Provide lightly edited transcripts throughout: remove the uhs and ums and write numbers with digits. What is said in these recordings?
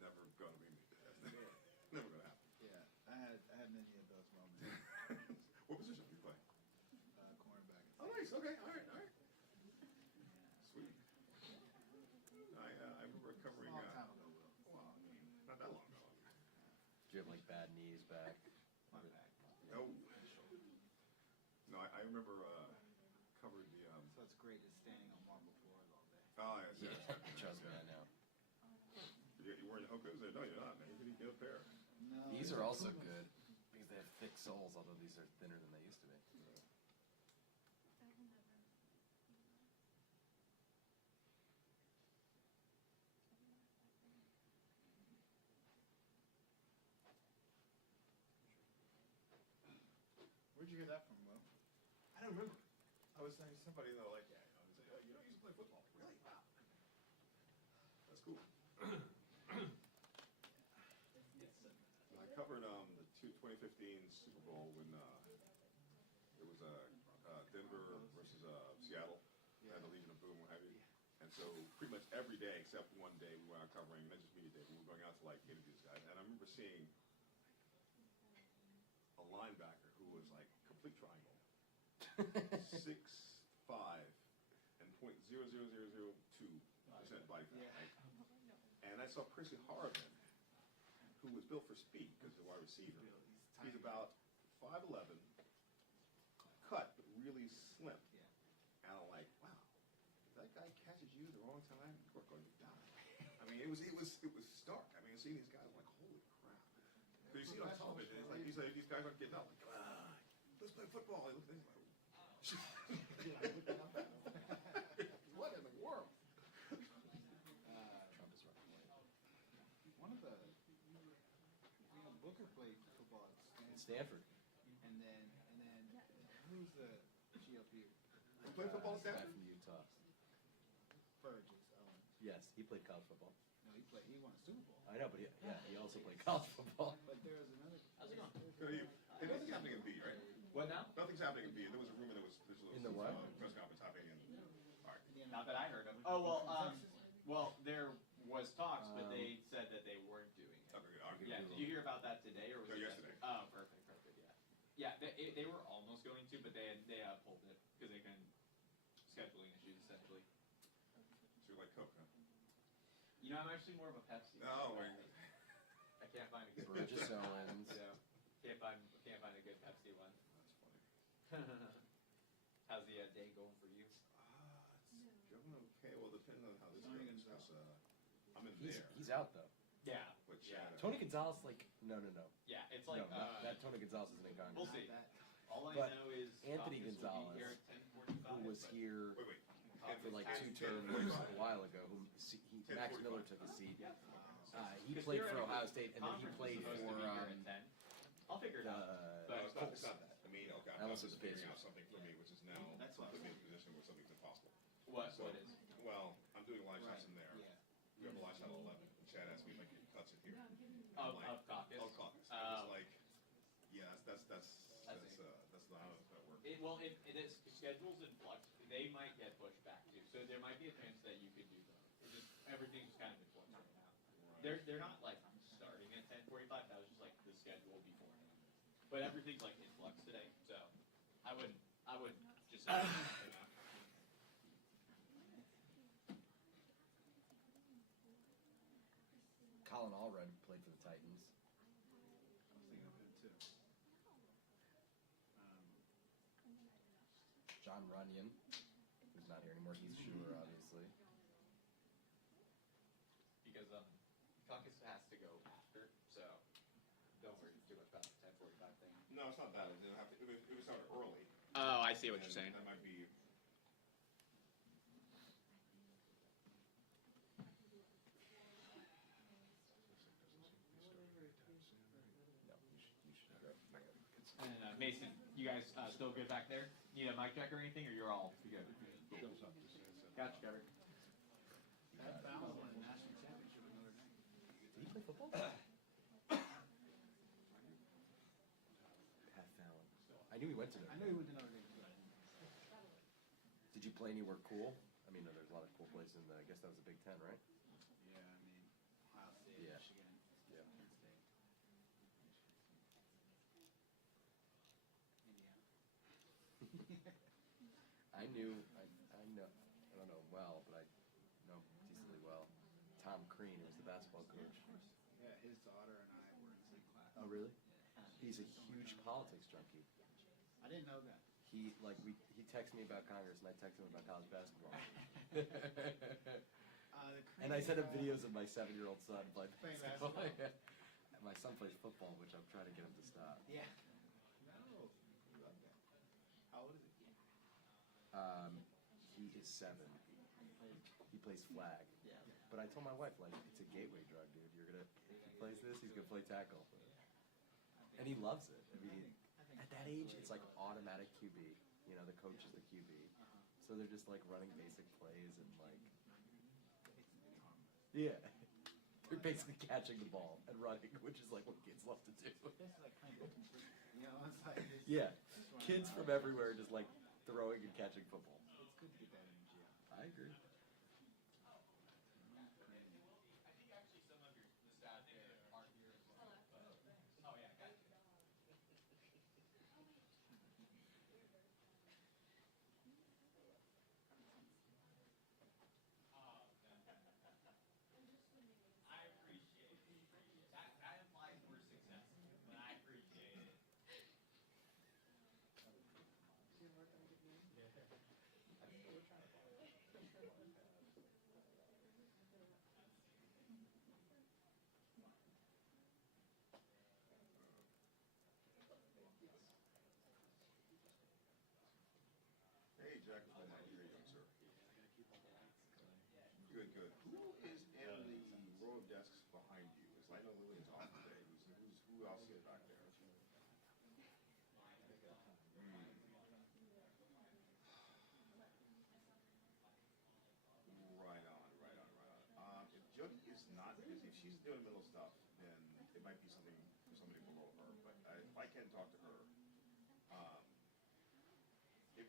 never going to be me. That's never going to happen. Yeah, I had many of those moments. What position do you play? Cornerback. Oh, nice. Okay. All right. Sweet. I remember covering. Long time ago, Will. Well, I mean, not that long ago. Do you have like bad knees back? My back. No. No, I remember covered the. So it's great just standing on marble floors all day. Oh, yes. Yeah, trust me, I know. You wearing Hokas? No, you're not, man. You can get a pair. No, These are also good because they have thick soles, although these are thinner than they used to be. Where'd you hear that from, Will? I don't remember. I was saying to somebody, though, like, yeah, I was like, oh, you don't used to play football. Really? Wow. That's cool. I covered the 2015 Super Bowl when it was Denver versus Seattle, and the Legion of Boom, what have you. And so pretty much every day except one day we went out covering, not just media day, but we were going out to like interview these guys. And I remember seeing a linebacker who was like complete triangle, 6'5", and .00002% body fat. Yeah. Right? And I saw Chrissy Harvin, who was built for speed because he's a wide receiver. He's about 5'11", cut but really slim. Yeah. And I'm like, wow, if that guy catches you the wrong time, you're going to die. I mean, it was stark. I mean, seeing these guys, I'm like, holy crap. Because you see it on television, it's like these guys aren't getting up. Like, let's play football. They look at like, what in the world? Trump is running away. One of the, Booker played football at In Stanford. Stanford. And then who's the GOP? You play football at Guy Stanford? from Utah. Burgess. Yes, he played college football. No, he won a Super Bowl. I know, but he also played college football. But there was another. How's it going? Good to you. Hey, nothing's happening in B, right? What now? Nothing's happening in B. There was a rumor there's In the what? press conference happening in. All right. Not that I heard of. Oh well, there was talks, but they said that they weren't doing it. Okay, good. All right. Yeah, did you hear about that today, or was No, it yesterday. Oh, perfect, yeah. Yeah, they were almost going to, but they pulled it because they couldn't scheduling issues essentially. So you're like Coke, huh? You know, I'm actually more of a Pepsi. No, wait. I can't find a good Burgess Owens. Yeah, can't find a good Pepsi one. That's funny. How's the day going for you? It's going okay. Well, depending on how this goes, because I'm in there. He's out though. Yeah, Which, yeah, Tony Gonzalez, no. yeah. It's No, like that Tony Gonzalez isn't in we'll Congress. see. All I But know is Anthony caucus will be Gonzalez, here at 10:45, Who was but- here Wait. for like 2 terms a while ago. Max Miller took his seat. He Because played for theoretically, Ohio State, and then he conference played is supposed to for be here at 10. I'll figure it out. No, But it's not that. I mean, okay, I'm Unless just it's the figuring out Pacers. something for me, which is now That's what I putting me was in a position where something's impossible. what So, is? well, I'm doing live shots in there. Yeah. We have a live shot at 11. And Chad asked me if I could cut it here. Of Like, caucus? Of caucus. Oh. It's like, yeah, that's not how see. that works. Well, if it is schedules in flux, they might get pushed back too. So there might be a chance that you could do both. It's just everything's just kind of in flux right now. They're not like starting at 10:45. That was just like the schedule beforehand. But everything's like in flux today, so I would just say that. Colin Allred played for the Titans. I was thinking of him too. John Runyon, who's not here anymore. He's sure, obviously. Because caucus has to go after, so don't worry too much about the 10:45 thing. No, it's not that. It didn't have to, it was started early. Oh, I see what then you're saying. That might be. No, you should go. And Mason, you guys still good back there? Need a mic check or anything, or you're all good? Gotcha, covered. Pat Fallon won a national championship at Notre Dame. Did he play football? Pat Fallon. I knew he went to I Notre knew he went to Notre Dame. Did you play anywhere cool? I mean, there's a lot of cool places in the, I guess that was the Big Ten, right? Yeah, I mean, Ohio State, Yeah. Michigan. don't know him well, but I know him decently well. Tom Crean, who was the basketball coach. Yeah, his daughter and I were in the same class. Oh, really? He's a huge politics junkie. I didn't know that. He texts me about Congress, and I text him about college basketball. And I send him videos of my 7-year-old son playing basketball. My son plays football, which I'm trying to get him to stop. Yeah. No, I love that. How old is he? He is 7. He plays flag. Yeah. But I told my wife, like, it's a gateway drug, dude. If he plays this, he's gonna play tackle. And he loves it. I mean, at that age, it's like automatic QB. You know, the coach is the QB. So they're just like running basic plays and like, yeah. They're basically catching the ball and running, which is like what kids love to do. That's like kind of, you know, it's like this, Yeah. just running Kids around. from everywhere just like throwing and catching football. It's good to get that energy out. I agree. I think actually some of the staff there are here as well. Oh yeah, gotcha. I appreciate it. That implies we're successful, but I appreciate it. Hey, Jack, what's going on? How you doing, sir? Good, good. Who is in the row of desks behind you? Is Lionel Lillian's off today? Who else is back there? Right on, right on, right on. If Jody is not busy, if she's doing middle stuff, then it might be something for somebody below her. But if I can talk to her, um, if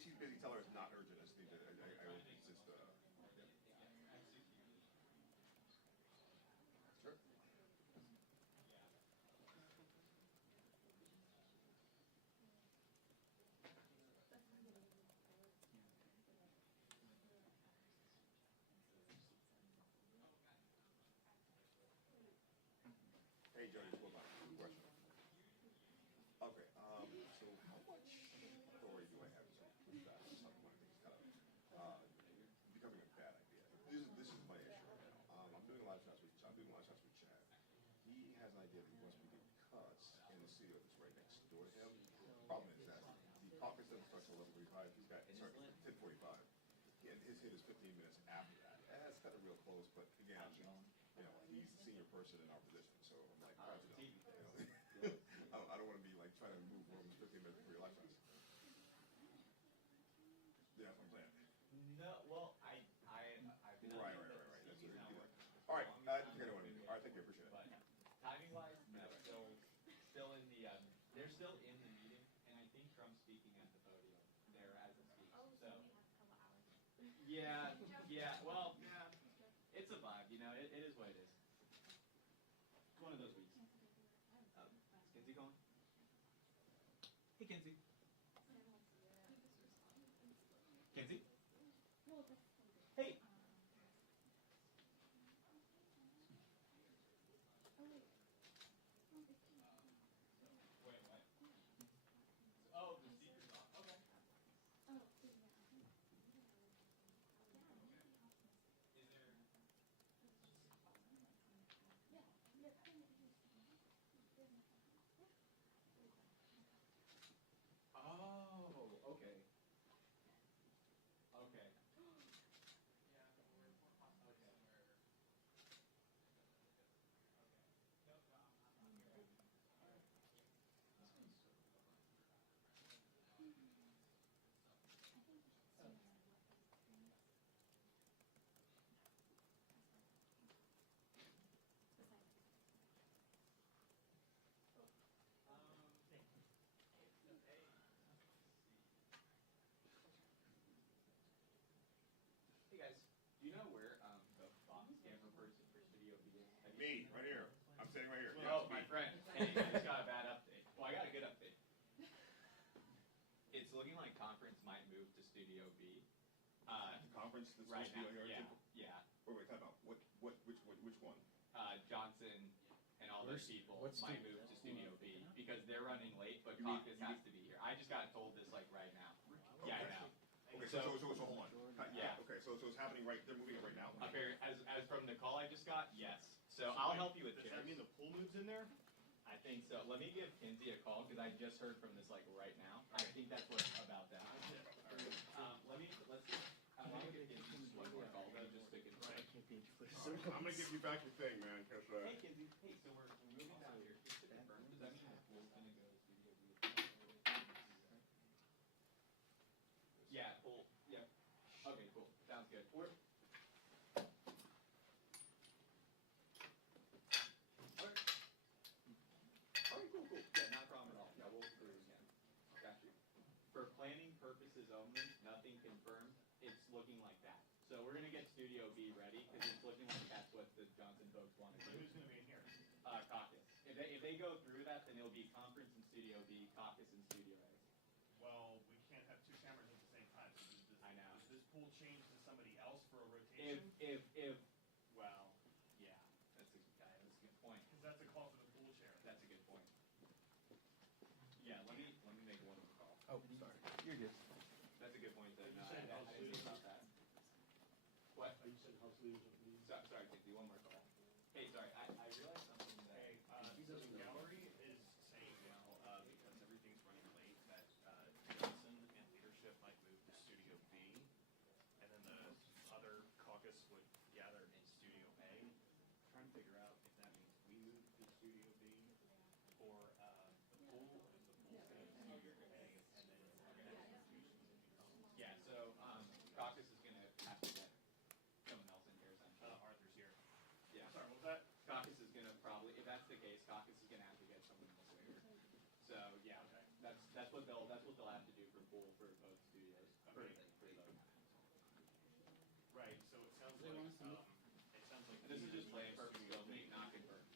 she's busy, tell her it's not urgent. I just need to, I would just, Sure. Hey, Jody, hold on. Quick question. Okay, so how much authority do I have to push back on something like this? Kind of becoming a bad idea. This is my issue right now. I'm doing a lot of shots with Chad. He has an idea that he wants me to do cuts in the studio that's right next door to him. Problem is that the caucus doesn't start till 11:45. He's got 10:45. And his hit is 15 minutes after that. That's kind of real close, but again, you know, he's the senior person in our position, so I'm like, I don't want to be like trying to move rooms 15 minutes before your elections. Yeah, that's what I'm saying. No, well, I've been Right. That's what you're doing. All right, I think I know what I need to do. All right, thank you, I appreciate it. But timing wise, they're still in the they're still in the meeting, and I think Trump's speaking at the podium there as it speaks. So yeah, well, it's a vibe, you know. It is what it is. It's one of those weeks. Is Kinsey calling? Hey, Kinsey. Kinsey? Hey. Wait, what? Oh, the speaker's off. Okay. Is there? Oh, okay. Okay. Hey guys, do you know where the box camera person for Studio B is? Have you Me, seen right them? here. I'm sitting right here. Oh, Yeah, my me. friend. Hey, I just got a bad update. Well, I got a good update. It's it's looking like conference might move to Studio B. Conference that's Right supposed to now, be on here. yeah. Wait, time out. Which one? Johnson and all those Where's- people what's might the- move to Studio B because they're running late, but You mean- caucus has to be here. I just got told this like right now. Yeah, I know. Okay, so hold on. Yeah. Okay, so it's happening right. They're moving it right now. As from the call I just got, yes. So I'll help you with Does chairs. that mean the pool moves in there? I think so. Let me give Kinsey a call because I just heard from this like right now. I think that's what's about that. Let's see. I want to give Kinsey just one more call though, just to confirm. I'm gonna give you back your thing, man, because Hey Kinsey, hey, so we're moving down here. Just to confirm, does that mean the pool's gonna go to Studio B? Yeah, pool. Yep. Okay, cool. Sounds good. Alright, cool. Yeah, not a problem at all. Yeah, we'll clear this again. Got you. For planning purposes only, nothing confirmed. It's looking like that. So we're gonna get Studio B ready because it's looking like that's what the Johnson folks want to So do. who's gonna be in here? Caucus. If they go through that, then it'll be conference in Studio B, caucus in Studio A. Well, we can't have two cameras at the same time. So I know. Does this pool change to somebody else for a If rotation? well, yeah, that's a good point. Because that's a call for the pool chair. That's a good point. Yeah, let me make one more call. Oh, sorry. You're good. That's a good point though. No, said I House didn't think about that. What? You said House Leadership Conference. Sorry, Kinsey, one more call. Hey, sorry, I realized something that. Hey, so the gallery is saying now, because everything's running late, that Johnson and leadership might move to Studio B, and then the other caucus would gather in Studio A. Trying to figure out if that means we move to Studio B for the pool, or does the pool stay in Studio A, and then we're gonna have institutions in Newcomb. Yeah, so caucus is gonna have to get someone else in here essentially. Arthur's here. Yeah. Sorry, what was that? Caucus is gonna probably, if that's the case, caucus is gonna have to get someone else in here. So yeah, Okay. that's what they'll have to do for pool for both studios. For Okay. both. Right, so it sounds They like, want us to move- And this is just planning purposes only, not confirmed.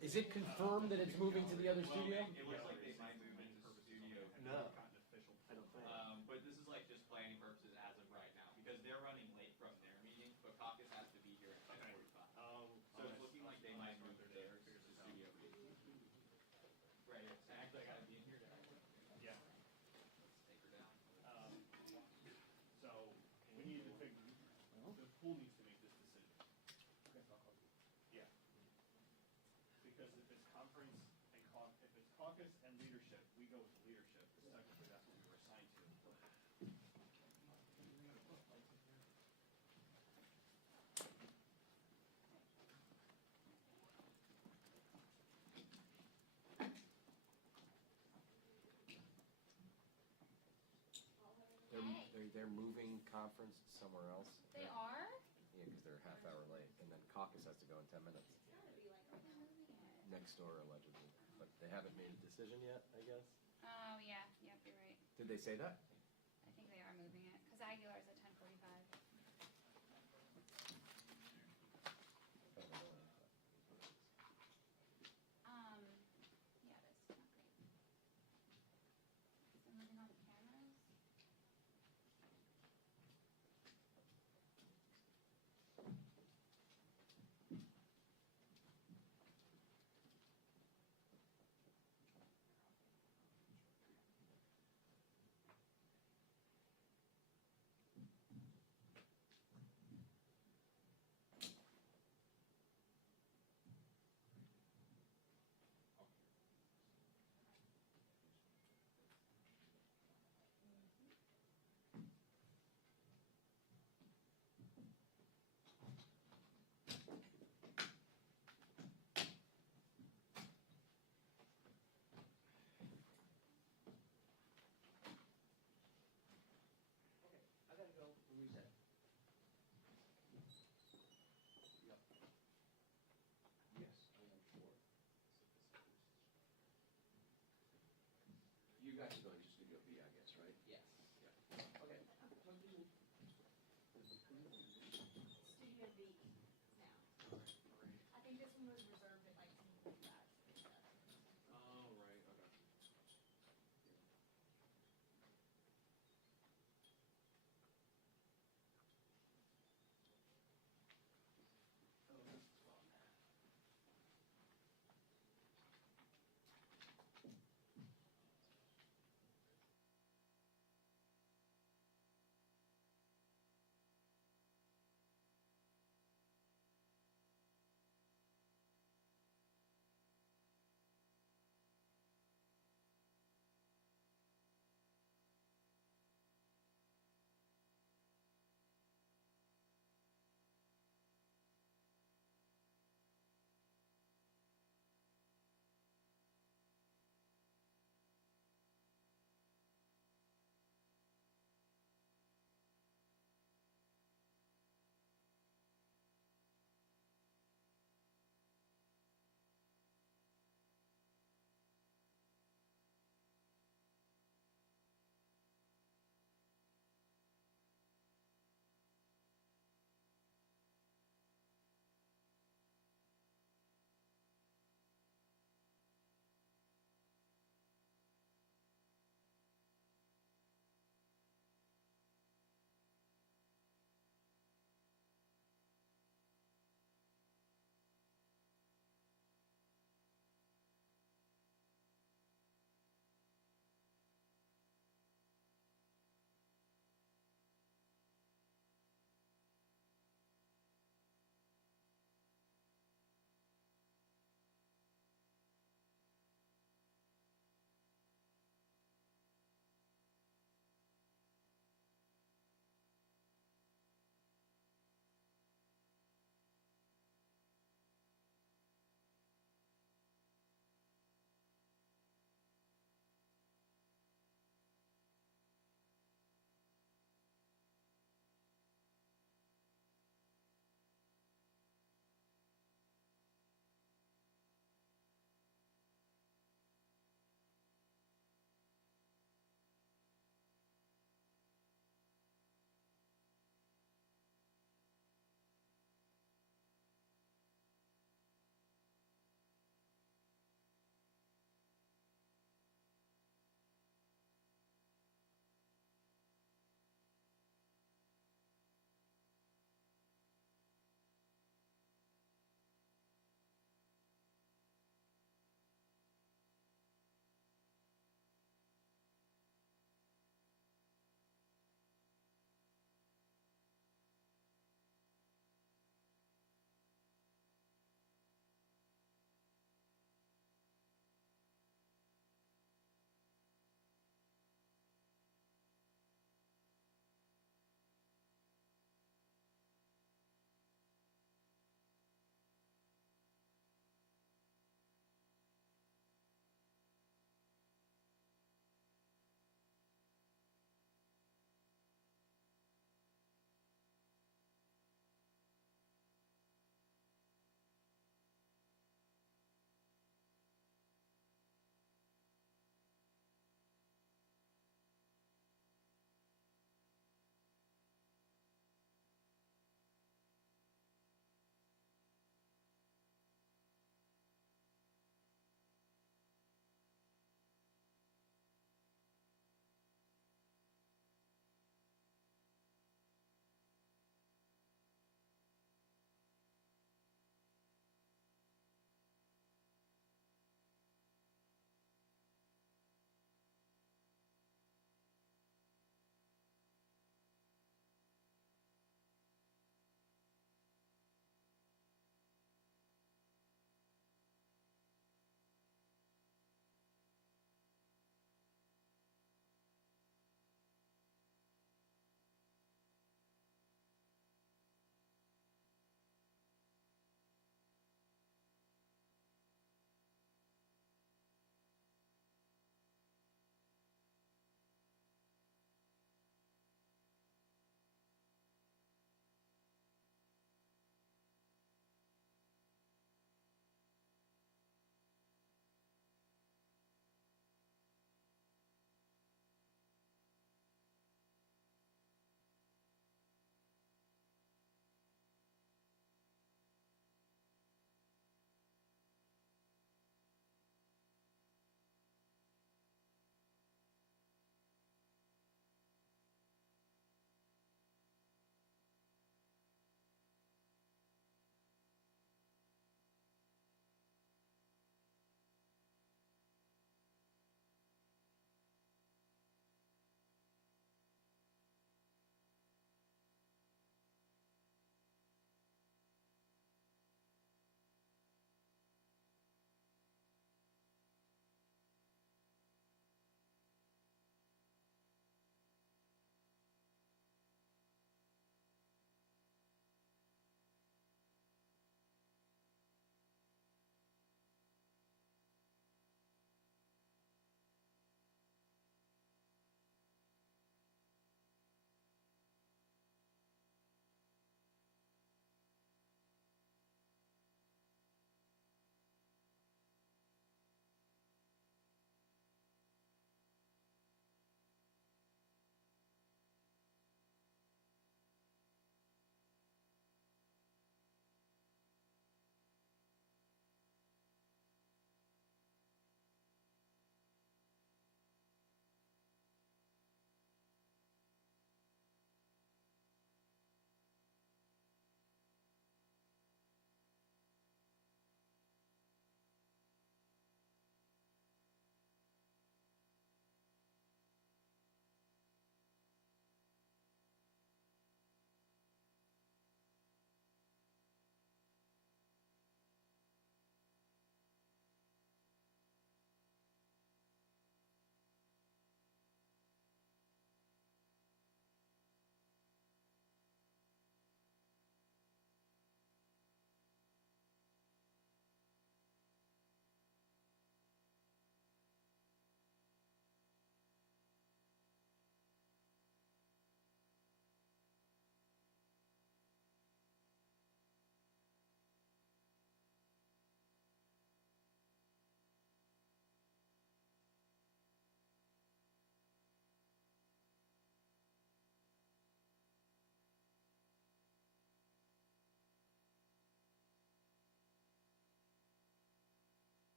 Is it confirmed that it's moving to the other Well, studio? it looks like they might move into studio. No. I don't think. But this is like just planning purposes as of right now, because they're running late from their meeting, but caucus has to be here at 10:45. So it's looking like they might move theirs to Studio B. Right here. So actually, I gotta be in here to. Yeah. Let's take her down. So we need to figure, the pool needs to make this decision. Yeah. Because if it's conference and if it's caucus and leadership, we go with the leadership, because technically that's what we were assigned to. They're moving conference somewhere else. They are? Yeah, because they're a half hour late, and then caucus has to go in 10 minutes. Next door, allegedly, but they haven't made a decision yet, I guess. Oh, yeah, yep, you're right. Did they say that? I think they are moving it, because Aguilar's at 10:45. Yeah, it is, not great. Is it moving all the cameras? I gotta go reset. Yep. Yes, I am sure. You guys are going to Studio B, I guess, right? Yes. Yeah. Okay. Studio B now. I think this one was reserved at like 10:45. All right.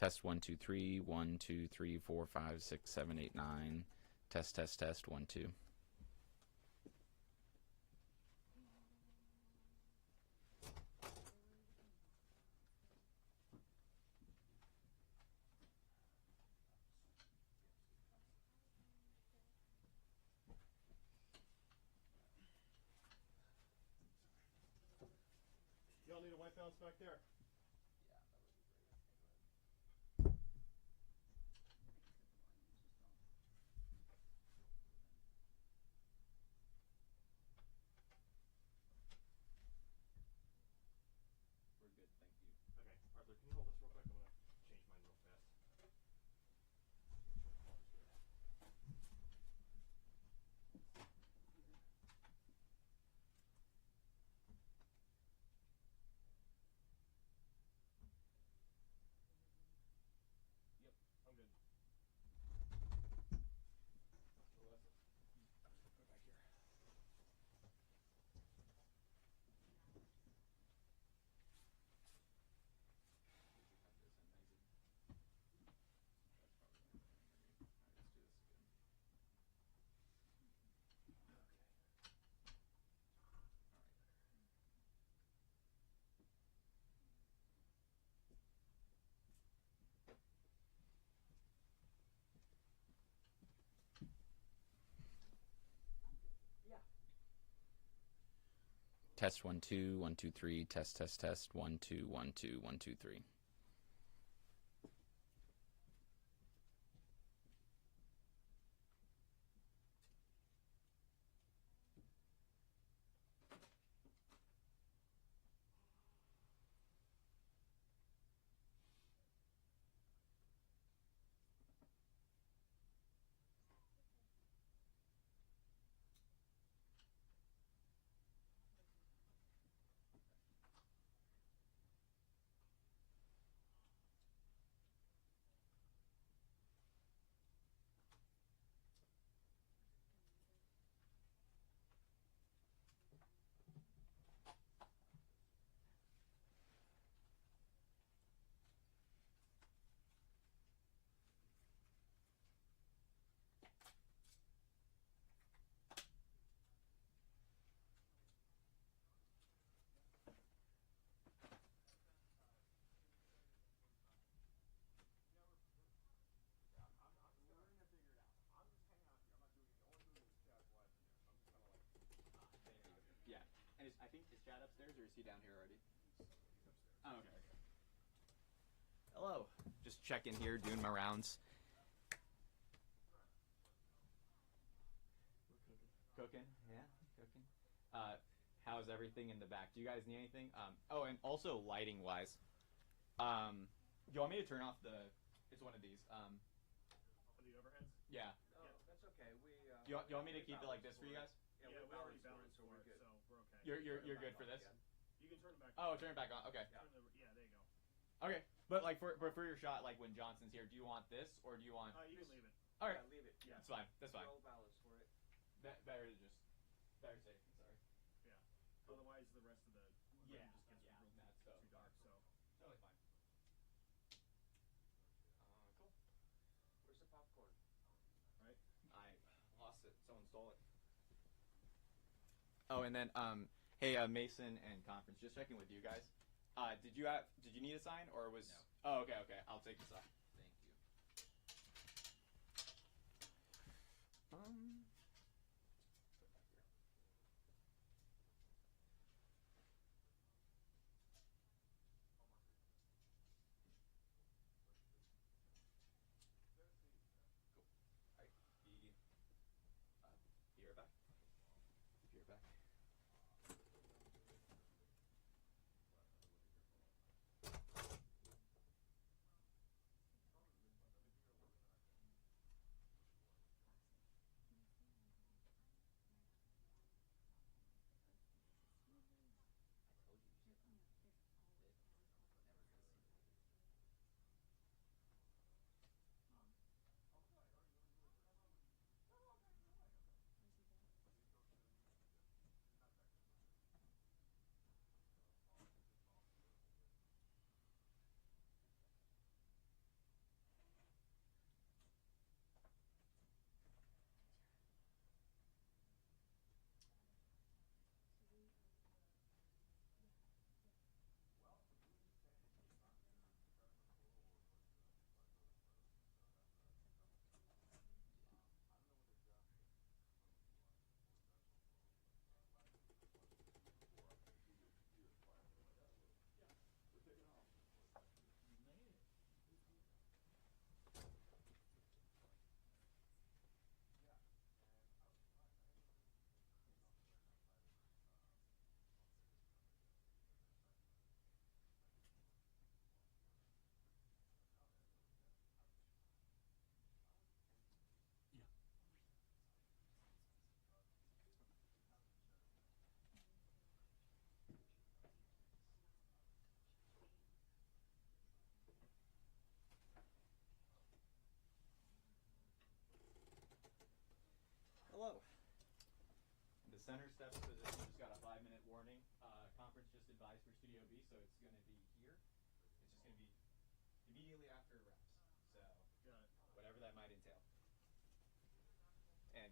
Test 1 2 3 1 2 3 4 5 6 7 8 9. Test 1 2. Y'all need a white balance back there. We're good, thank you. Okay, Arthur, can you hold this real quick? I'm gonna change mine real fast. Yep, I'm good. Melissa, go back here. Test 1 2 1 2 3. Test 1 2 1 2 1 2 3. Yeah, and I think is Chad upstairs or is he down here already? Oh, okay. Hello, just checking here, doing my rounds. Cooking, yeah, cooking. How's everything in the back? Do you guys need anything? Oh, and also lighting wise, do you want me to turn off the? It's one of these. For the overheads? Yeah. No, that's okay. Do you want me to keep it like this for you guys? Yeah, we already balanced for it, so we're okay. You're good for this? You can turn it back. Oh, turn it back on. Okay. Turn the, yeah, there you go. Okay, but like for your shot, like when Johnson's here, do you want this or do you want? You can leave it. All right, leave it. Yeah. that's fine. That's fine. Roll balance for it. Better to just better safe than sorry. Yeah. Otherwise, the rest of the room Yeah, just gets yeah, real that's too dark. So. Totally fine. Cool. Where's the popcorn? Right. I lost it. Someone stole it. Oh, and then hey, Mason and conference, just checking with you guys. Did you need a sign or was? No. Oh, okay. I'll take the sign. Thank you. Be right back. Be right back.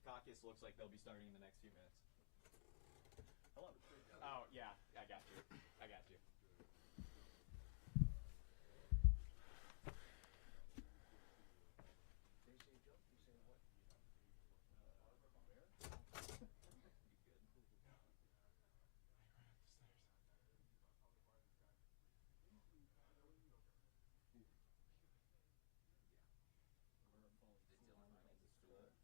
caucus looks like they'll be starting in the next few minutes. Hello. Oh, yeah, I got you. I got you.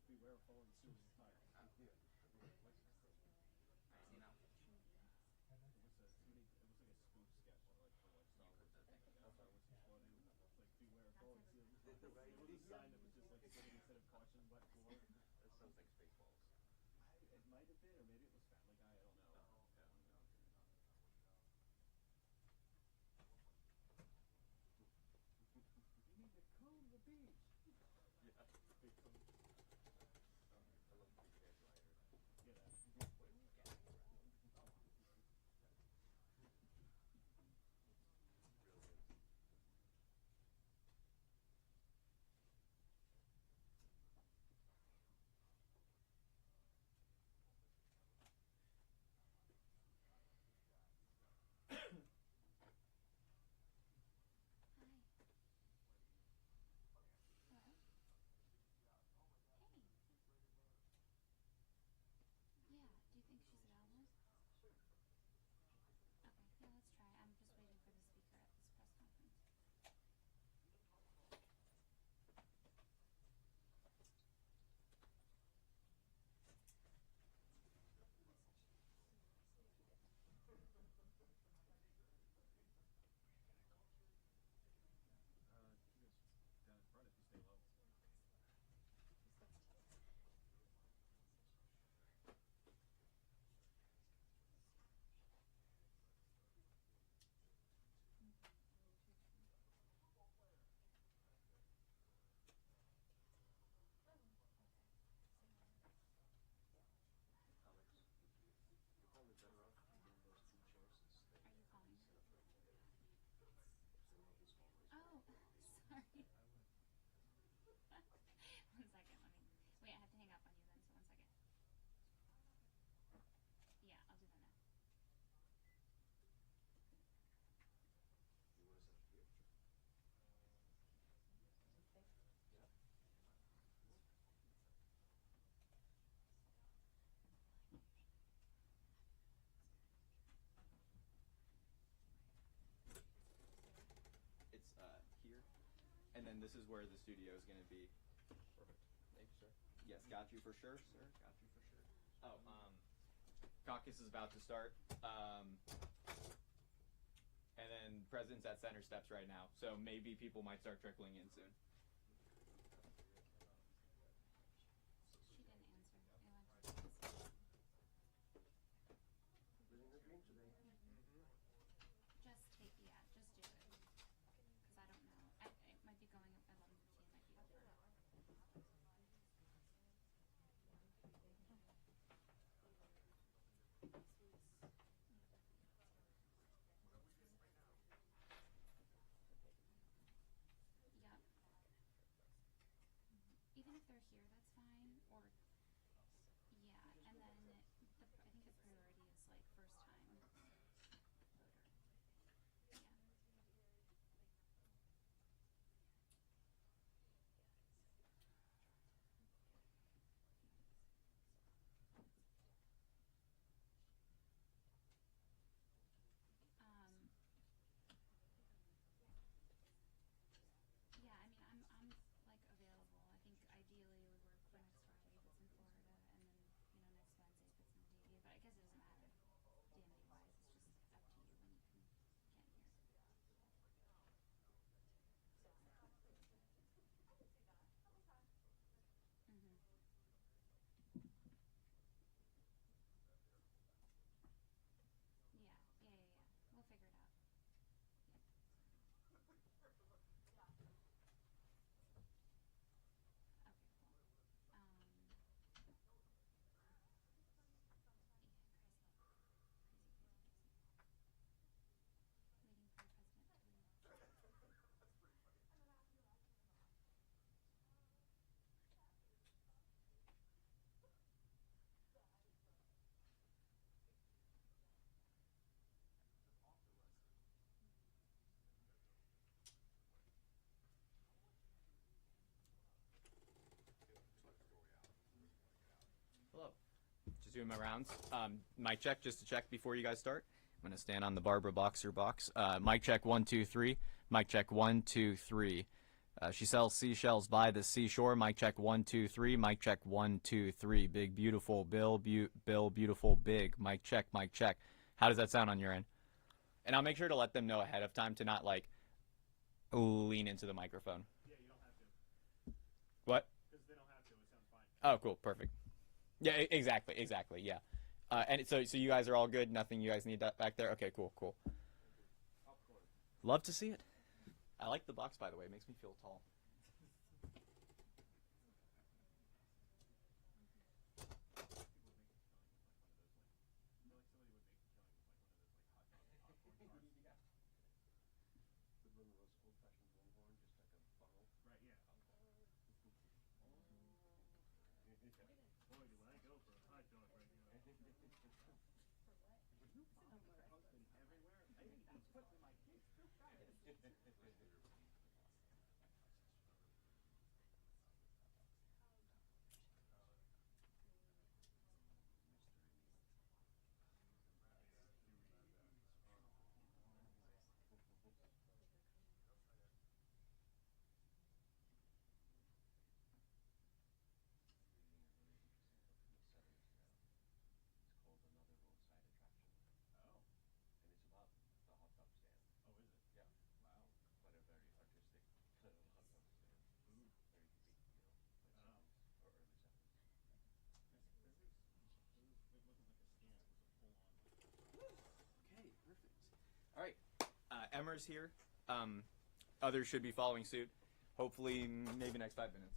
Beware of falling soon. Hi. It was a sign that was just like sitting instead of caution, wet floor. That sounds like Spaceballs. It might have been, or maybe it was Family Guy. I don't know. You need to comb the beach. Yeah. Big comb. I love big fans when I heard that. Yeah, that. What are we getting around? Real good. Hi. Hello? Hey. Yeah, do you think she's available? Okay, yeah, let's try. I'm just waiting for the speaker at this press conference. Down in front if you stay low. Alex, you're probably better off moving those 2 chairs and staying Are you calling set her? up right there. It's the Yankees home race. Oh, sorry. One second, let me. Wait, I have to hang up on you then, so one second. Yeah, I'll do that now. You want to set up here? Yeah. It's here, and then this is where the studio is going to be. Perfect. Thank you, sir. Yes, got you for sure, sir. Got you for sure. Oh, caucus is about to start. And then president's at center steps right now, so maybe people might start trickling in soon. She didn't answer. It went to voicemail. Living the dream today. Just take, yeah, just do it. Because I don't know. It might be going at 11:15, might be over. Yep. resume my rounds. Mic check, just to check before you guys start. I'm gonna stand on the Barbara Boxer box. Mic check 1 2 3. Mic check 1 2 3. She sells seashells by the seashore. Mic check 1 2 3. Mic check 1 2 3. Big beautiful Bill, Bill beautiful big. Mic check, mic check. How does that sound on your end? And I'll make sure to let them know ahead of time to not like lean into the microphone. Yeah, you don't have to. What? Because they don't have to. It sounds fine. Oh, cool, perfect. Yeah, exactly, yeah. And so you guys are all good. Nothing you guys need back there. Okay, cool. Love to see it. I like the box, by the way. It makes me feel tall. All right, Emmer's here. Others should be following suit. Hopefully, maybe next 5 minutes.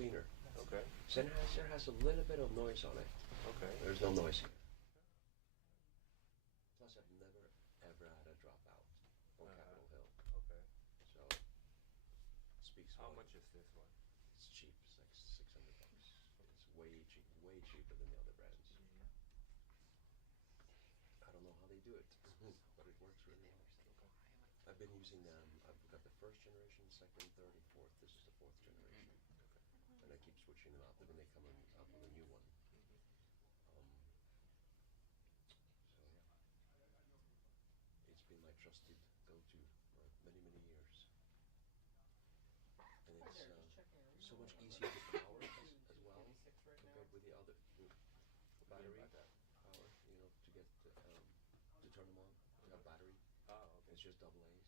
cleaner. Okay. Sennheiser has a little bit of noise on it. Okay. There's no noise here. Plus, I've never ever had a dropout on Capitol Hill, Okay. so speaks. How volume. much is this one? It's cheap. It's like $600. It's way cheaper than the other brands. I don't know how they do it, but it works really well. I've been using them. I've got the first generation, second, third, and fourth. This is the fourth generation, and I keep switching them out. But then they come out with a new one. So yeah, it's been my trusted go-to for many years, and it's so much easier to power as well compared with the other battery power. You know, to get to turn them on, to have battery. Oh, okay. It's just double A's.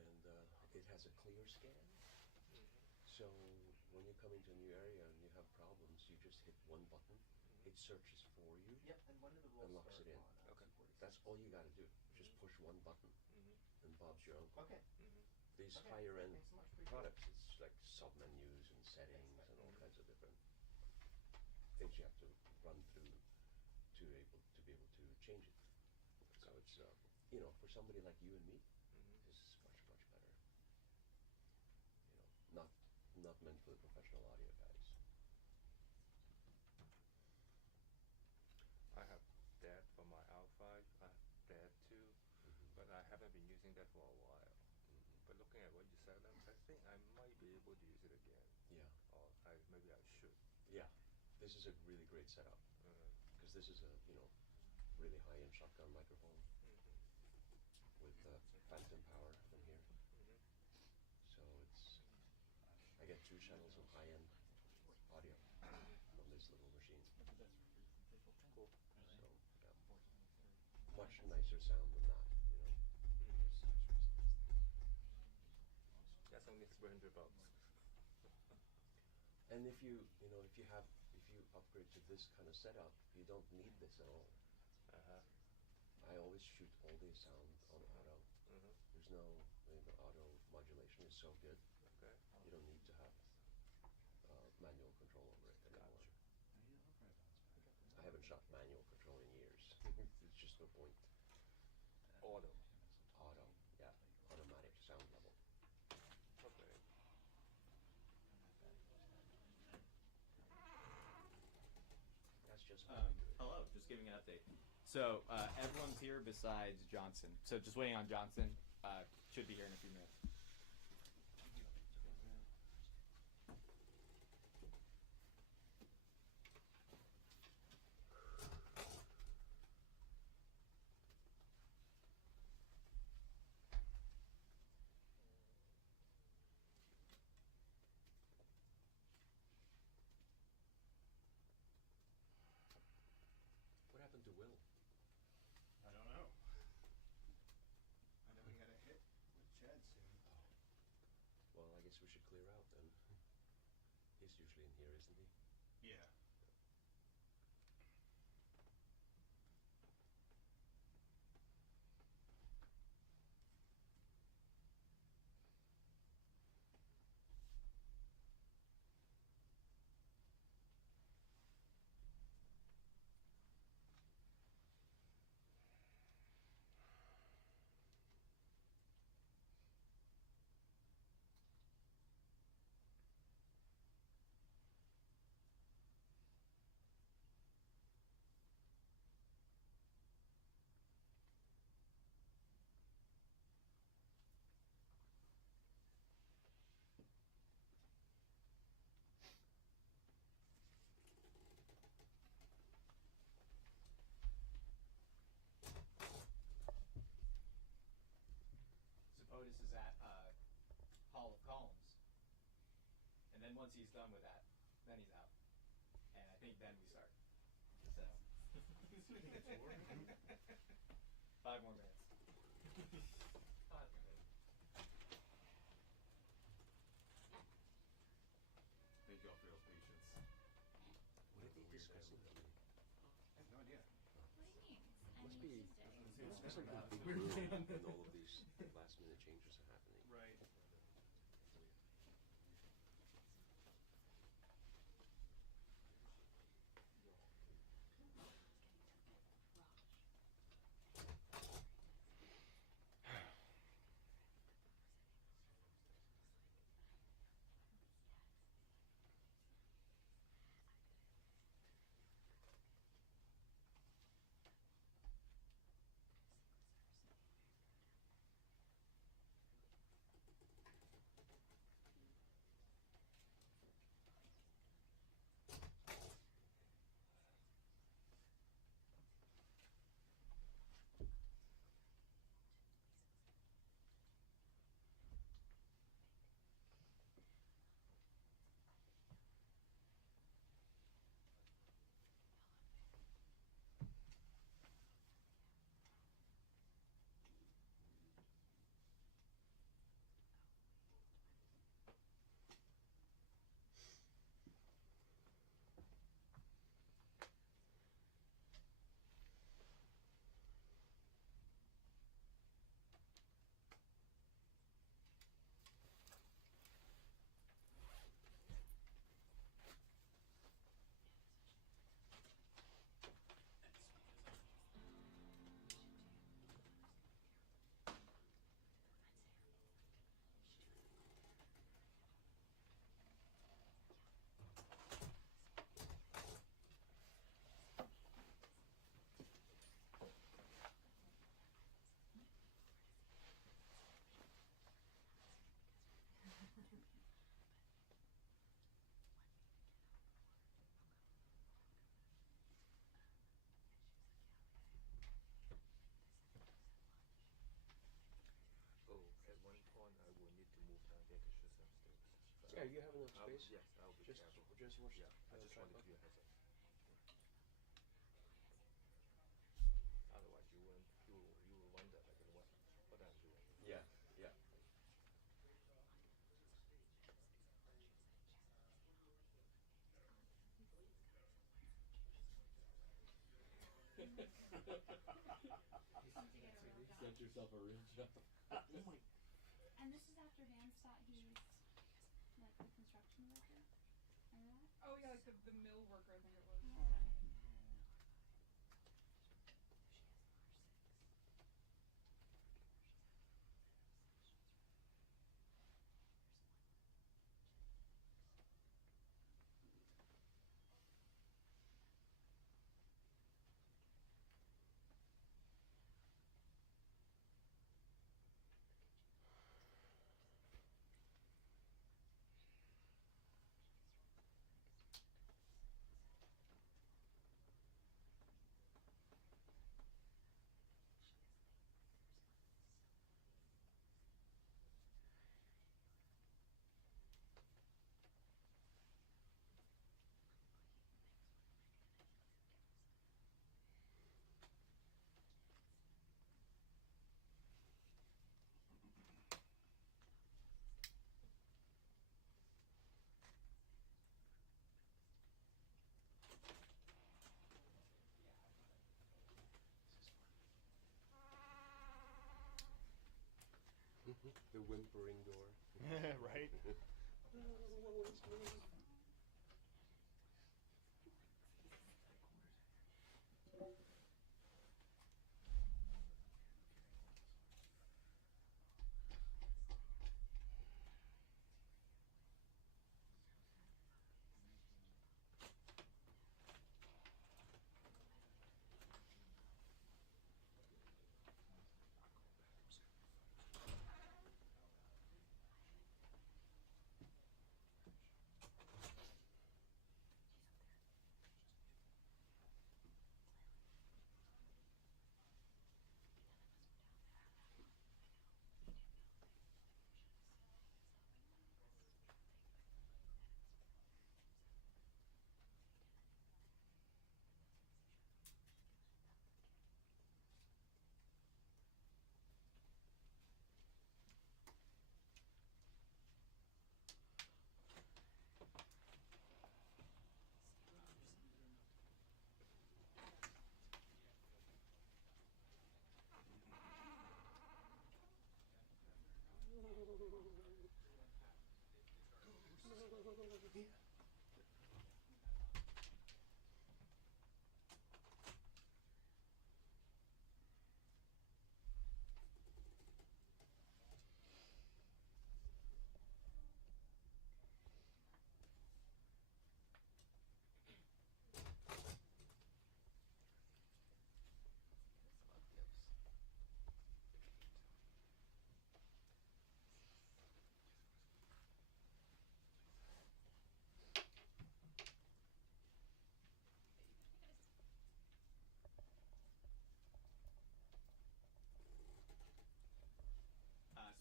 And it has a clear scan. So when you come into a new area and you have problems, you just hit one button. It searches for you and locks it in. Okay. That's all you got to do. Just push one button and Bob's your uncle. Okay. These higher end products, it's like sub-menus and settings and all kinds of different things you have to run through to be able to change it. So it's for somebody like you and me, this is much better. Not meant for the professional audio guys. I have that for my R5. I have that too, but I haven't been using that for a while. But looking at what you said, I think I might be able to use it again. Yeah. Or maybe I should. Yeah. This is a really great setup because this is a really high-end shotgun microphone with phantom power from here. So I get 2 channels of high-end audio from this little machine. Cool. So yeah, much nicer sound than that. That's only $300. And if you upgrade to this kind of setup, you don't need this at all. I always shoot all the sound on auto. There's no the auto modulation is so good. Okay. You don't need to have manual control over it anymore. I haven't shot manual control in years. It's just no point. Auto. Yeah, automatic sound level. Okay. That's just how I do it. Hello, just giving an update. So everyone's here besides Johnson. So just waiting on Johnson. Should be here in a few minutes. What happened to Will? I don't know. I know he had a hit with Chad soon. Well, I guess we should clear out then. He's usually in here, isn't he? Yeah. Otis is at Hall of Columns, and then once he's done with that, then he's out, and I think then we start. So 5 more minutes. 5 more minutes. Thank you all for your patience. What did they discuss in the meeting? I have no idea. What do you mean? Must be. Tuesday. It must be a big deal when all of these last-minute changes are happening. Right. Yeah, you have enough space. Yes, I'll be Just careful. watch. Yeah, I just wanted to give you a heads up. Otherwise, you will wonder like what I'm doing. Yeah, yeah. Set yourself a real job. And this is after Vance thought he was like the construction worker. Remember that? Oh yeah, like the mill worker, I think it was. The whimpering door. Right?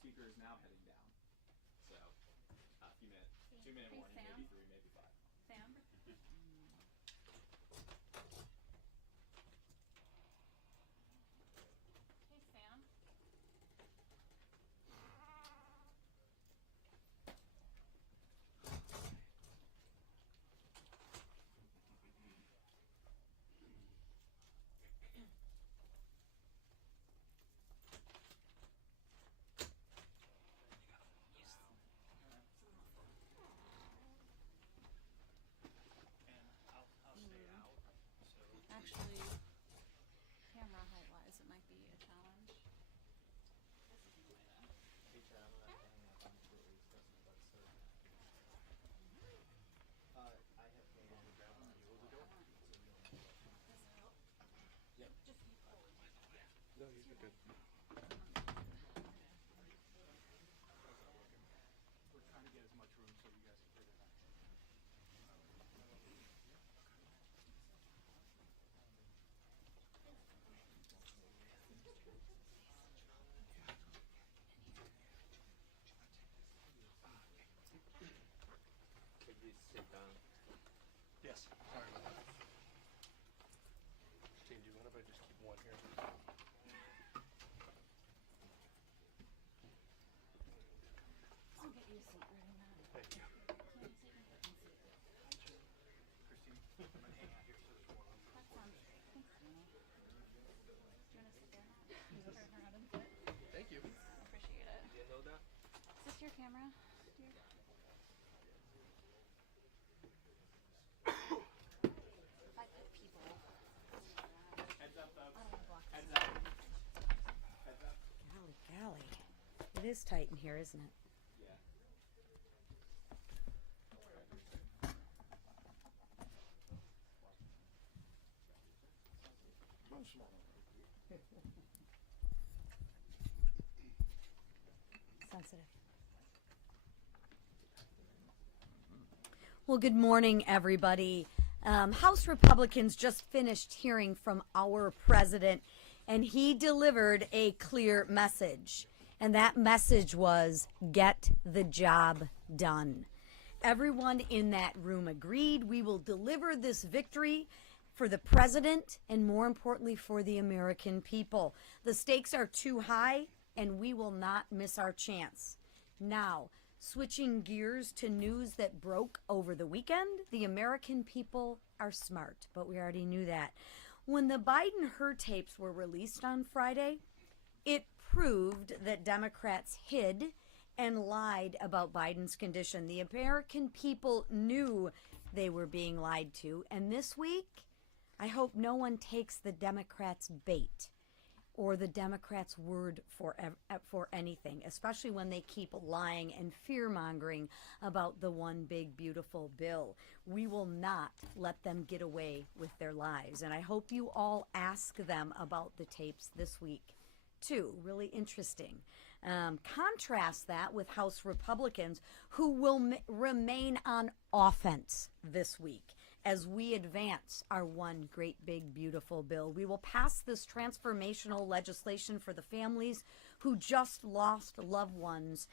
Speaker is now heading down. So, a few minutes, 2-minute Hey, warning, Sam? maybe 3, maybe 5. Sam? Hey, Sam? your camera, dear? If I put people. Heads up, folks. I don't wanna block Heads this. up. Heads up. Golly. It is tight in here, isn't it? Yeah. Sensitive. Well, good morning, everybody. House Republicans just finished hearing from our president, and he delivered a clear message. And that message was, get the job done. Everyone in that room agreed we will deliver this victory for the president and, more importantly, for the American people. The stakes are too high, and we will not miss our chance. Now, switching gears to news that broke over the weekend, the American people are smart, but we already knew that. When the Biden-Hur tapes were released on Friday, it proved that Democrats hid and lied about Biden's condition. The American people knew they were being lied to, and this week, I hope no one takes the Democrats' bait or the Democrats' word for anything, especially when they keep lying and fear-mongering about the one big, beautiful bill. We will not let them get away with their lies, and I hope you all ask them about the tapes this week, too. Really interesting. Contrast that with House Republicans who will remain on offense this week as we advance our one great big beautiful bill. We will pass this transformational legislation for the families who just lost loved ones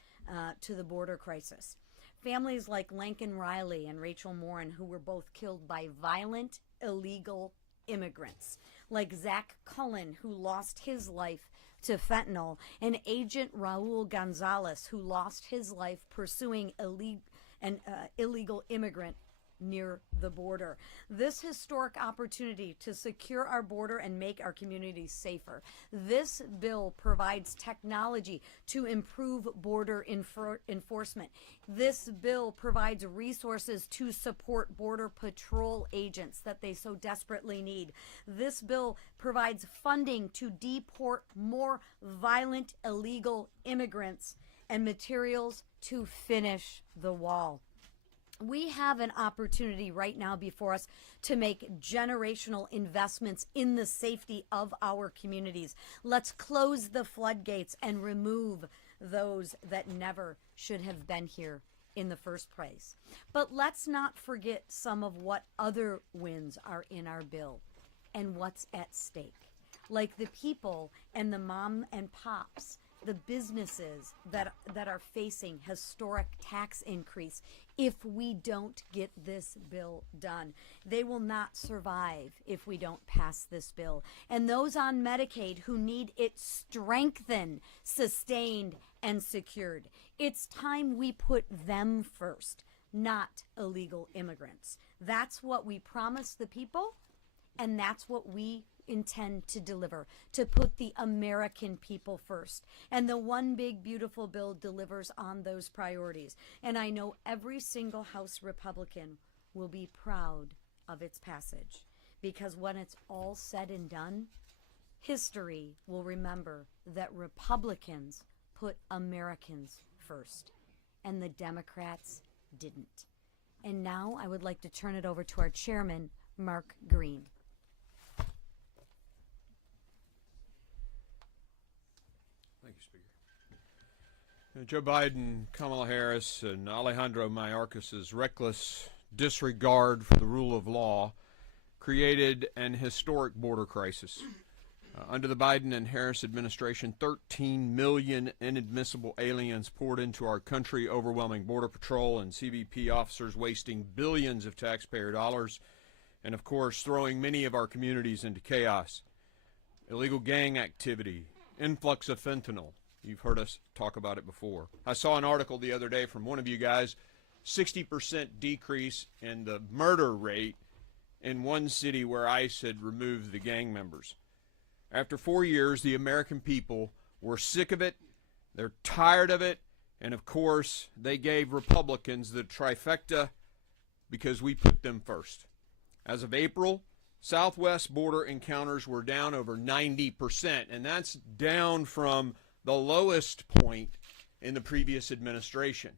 to the border crisis. Families like Lincoln Riley and Rachel Morin, who were both killed by violent illegal immigrants, like Zach Cullen, who lost his life to fentanyl, and Agent Raul Gonzalez, who lost his life pursuing an illegal immigrant near the border. This historic opportunity to secure our border and make our communities safer. This bill provides technology to improve border enforcement. This bill provides resources to support border patrol agents that they so desperately need. This bill provides funding to deport more violent illegal immigrants and materials to finish the wall. We have an opportunity right now before us to make generational investments in the safety of our communities. Let's close the floodgates and remove those that never should have been here in the first place. But let's not forget some of what other wins are in our bill and what's at stake, like the people and the mom and pops, the businesses that are facing historic tax increase. If we don't get this bill done, they will not survive if we don't pass this bill. And those on Medicaid who need it strengthened, sustained, and secured. It's time we put them first, not illegal immigrants. That's what we promised the people, and that's what we intend to deliver, to put the American people first. And the one big beautiful bill delivers on those priorities. And I know every single House Republican will be proud of its passage, because when it's all said and done, history will remember that Republicans put Americans first and the Democrats didn't. And now I would like to turn it over to our chairman, Mark Green. Thank you, Speaker. Joe Biden, Kamala Harris, and Alejandro Mayorkas's reckless disregard for the rule of law created an historic border crisis. Under the Biden and Harris administration, 13 million inadmissible aliens poured into our country, overwhelming Border Patrol and CBP officers, wasting billions of taxpayer dollars, and of course throwing many of our communities into chaos. Illegal gang activity, influx of fentanyl. You've heard us talk about it before. I saw an article the other day from one of you guys, 60% decrease in the murder rate in one city where ICE had removed the gang members. After 4 years, the American people were sick of it, they're tired of it, And of course, they gave Republicans the trifecta because we put them first. As of April, Southwest border encounters were down over 90%, and that's down from the lowest point in the previous administration.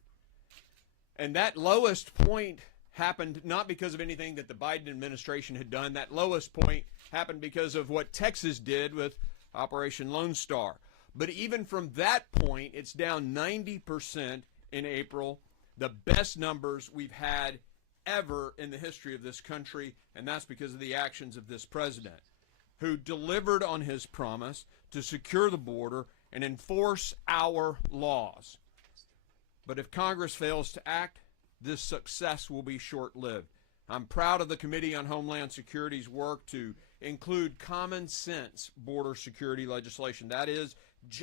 And that lowest point happened not because of anything that the Biden administration had done. That lowest point happened because of what Texas did with Operation Lone Star. But even from that point, it's down 90% in April, the best numbers we've had ever in the history of this country, and that's because of the actions of this president, who delivered on his promise to secure the border and enforce our laws. But if Congress fails to act, this success will be short-lived. I'm proud of the Committee on Homeland Security's work to include common sense border security legislation. That is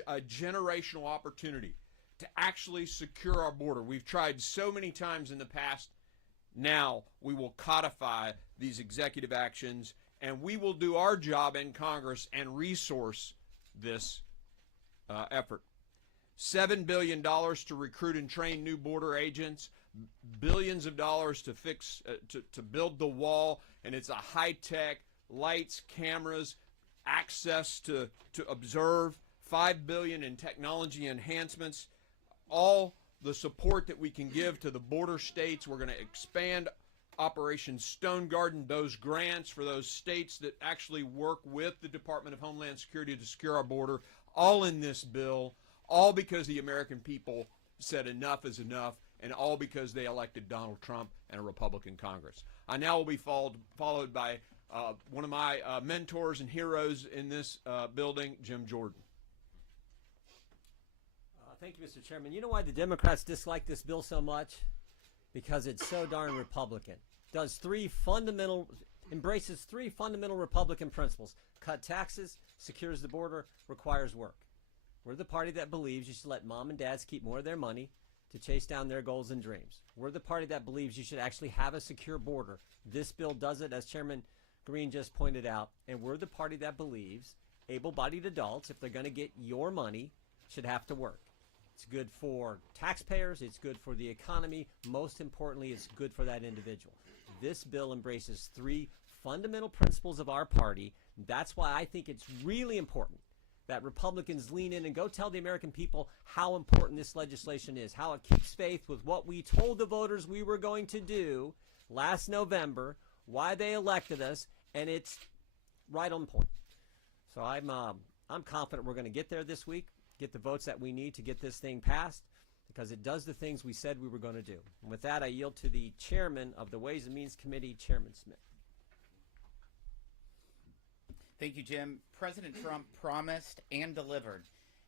a generational opportunity to actually secure our border. We've tried so many times in the past. Now we will codify these executive actions, and we will do our job in Congress and resource this effort. $7 billion to recruit and train new border agents, billions of dollars to fix, to build the wall, and it's a high-tech, lights, cameras, access to observe, $5 billion in technology enhancements, all the support that we can give to the border states. We're going to expand Operation Stone Garden, those grants for those states that actually work with the Department of Homeland Security to secure our border, all in this bill, all because the American people said enough is enough, and all because they elected Donald Trump and a Republican Congress. I now will be followed by one of my mentors and heroes in this building, Jim Jordan. Thank you, Mr. Chairman. You know why the Democrats dislike this bill so much? Because it's so darn Republican. Embraces three fundamental Republican principles. Cut taxes, secures the border, requires work. We're the party that believes you should let mom and dads keep more of their money to chase down their goals and dreams. We're the party that believes you should actually have a secure border. This bill does it, as Chairman Green just pointed out. And we're the party that believes able-bodied adults, if they're going to get your money, should have to work. It's good for taxpayers. It's good for the economy. Most importantly, it's good for that individual. This bill embraces three fundamental principles of our party. That's why I think it's really important that Republicans lean in and go tell the American people how important this legislation is, how it keeps faith with what we told the voters we were going to do last November, why they elected us, and it's right on point. So I'm confident we're going to get there this week, get the votes that we need to get this thing passed, because it does the things we said we were going to do. And with that, I yield to the chairman of the Ways and Means Committee, Chairman Smith. Thank you, Jim. President Trump promised and delivered,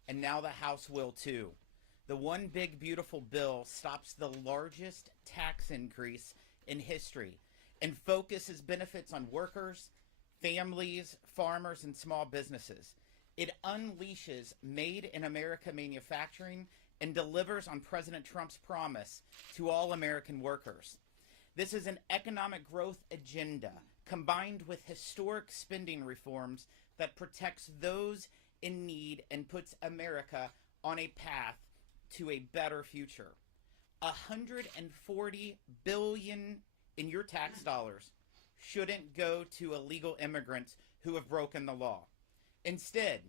and now the House will too. The One Big Beautiful Bill stops the largest tax increase in history and focuses benefits on workers, families, farmers, and small businesses. It unleashes Made in America manufacturing and delivers on President Trump's promise to all American workers. This is an economic growth agenda combined with historic spending reforms that protects those in need and puts America on a path to a better future. $140 billion in your tax dollars shouldn't go to illegal immigrants who have broken the law. Instead,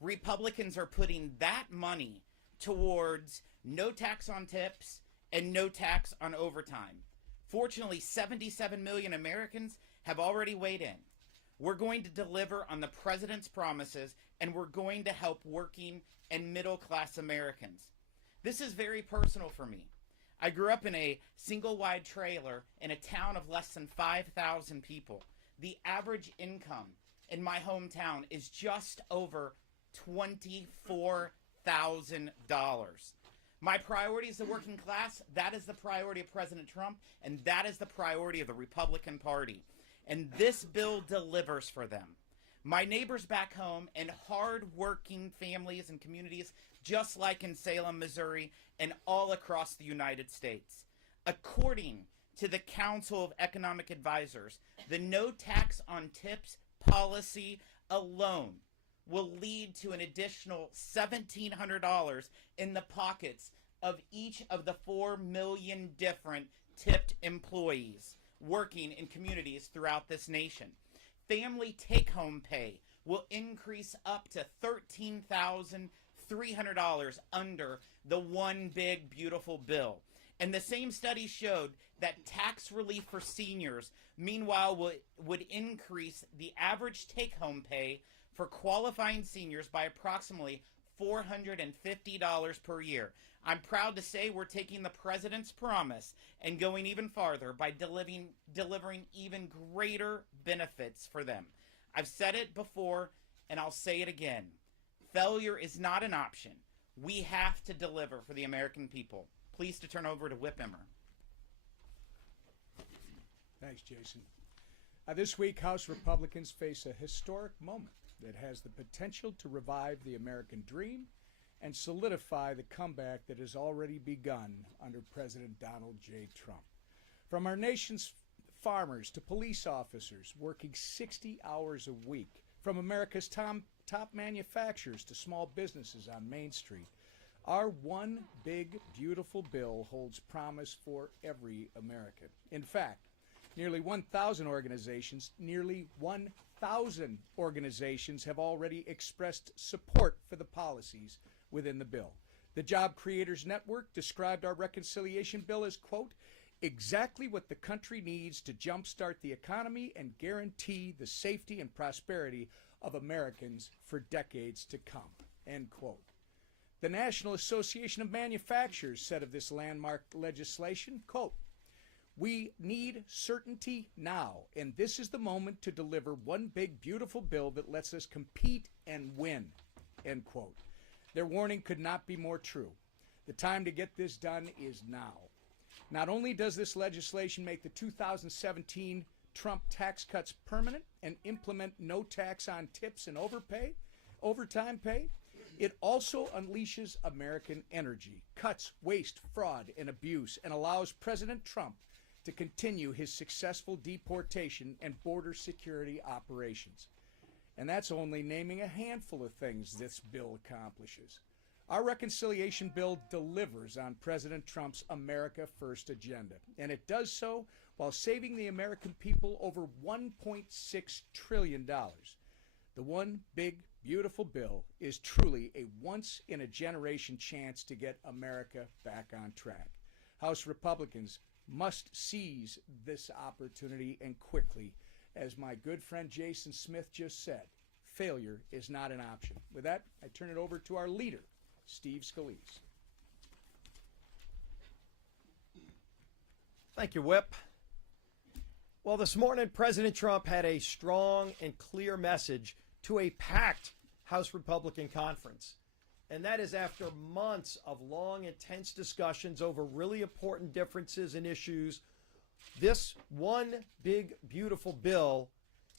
Republicans are putting that money towards no tax on tips and no tax on overtime. Fortunately, 77 million Americans have already weighed in. We're going to deliver on the president's promises, and we're going to help working and middle-class Americans. This is very personal for me. I grew up in a single-wide trailer in a town of less than 5,000 people. The average income in my hometown is just over $24,000. My priority is the working class. That is the priority of President Trump, and that is the priority of the Republican Party. And this bill delivers for them. My neighbors back home and hard-working families and communities, just like in Salem, Missouri, and all across the United States. According to the Council of Economic Advisors, the no tax on tips policy alone will lead to an additional $1,700 in the pockets of each of the 4 million different tipped employees working in communities throughout this nation. Family take-home pay will increase up to $13,300 under the One Big Beautiful Bill. And the same study showed that tax relief for seniors, meanwhile, would increase the average take-home pay for qualifying seniors by approximately $450 per year. I'm proud to say we're taking the president's promise and going even farther by delivering even greater benefits for them. I've said it before, and I'll say it again. Failure is not an option. We have to deliver for the American people. Pleased to turn over to Whip Emmer. Thanks, Jason. This week, House Republicans face a historic moment that has the potential to revive the American dream and solidify the comeback that has already begun under President Donald J. Trump. From our nation's farmers to police officers working 60 hours a week, from America's top manufacturers to small businesses on Main Street, our One Big Beautiful Bill holds promise for every American. In fact, nearly 1,000 organizations have already expressed support for the policies within the bill. The Job Creators Network described our reconciliation bill as, quote, exactly what the country needs to jumpstart the economy and guarantee the safety and prosperity of Americans for decades to come, end quote. The National Association of Manufacturers said of this landmark legislation, quote, we need certainty now, and this is the moment to deliver one big, beautiful bill that lets us compete and win, end quote. Their warning could not be more true. The time to get this done is now. Not only does this legislation make the 2017 Trump tax cuts permanent and implement no tax on tips and overtime pay, it also unleashes American energy, cuts waste, fraud, and abuse, and allows President Trump to continue his successful deportation and border security operations. And that's only naming a handful of things this bill accomplishes. Our reconciliation bill delivers on President Trump's America First agenda, and it does so while saving the American people over $1.6 trillion. The One Big Beautiful Bill is truly a once-in-a-generation chance to get America back on track. House Republicans must seize this opportunity, and quickly. As my good friend Jason Smith just said, failure is not an option. With that, I turn it over to our leader, Steve Scalise. Thank you, Whip. Well, this morning, President Trump had a strong and clear message to a packed House Republican conference. And that is after months of long, intense discussions over really important differences and issues. This One Big Beautiful Bill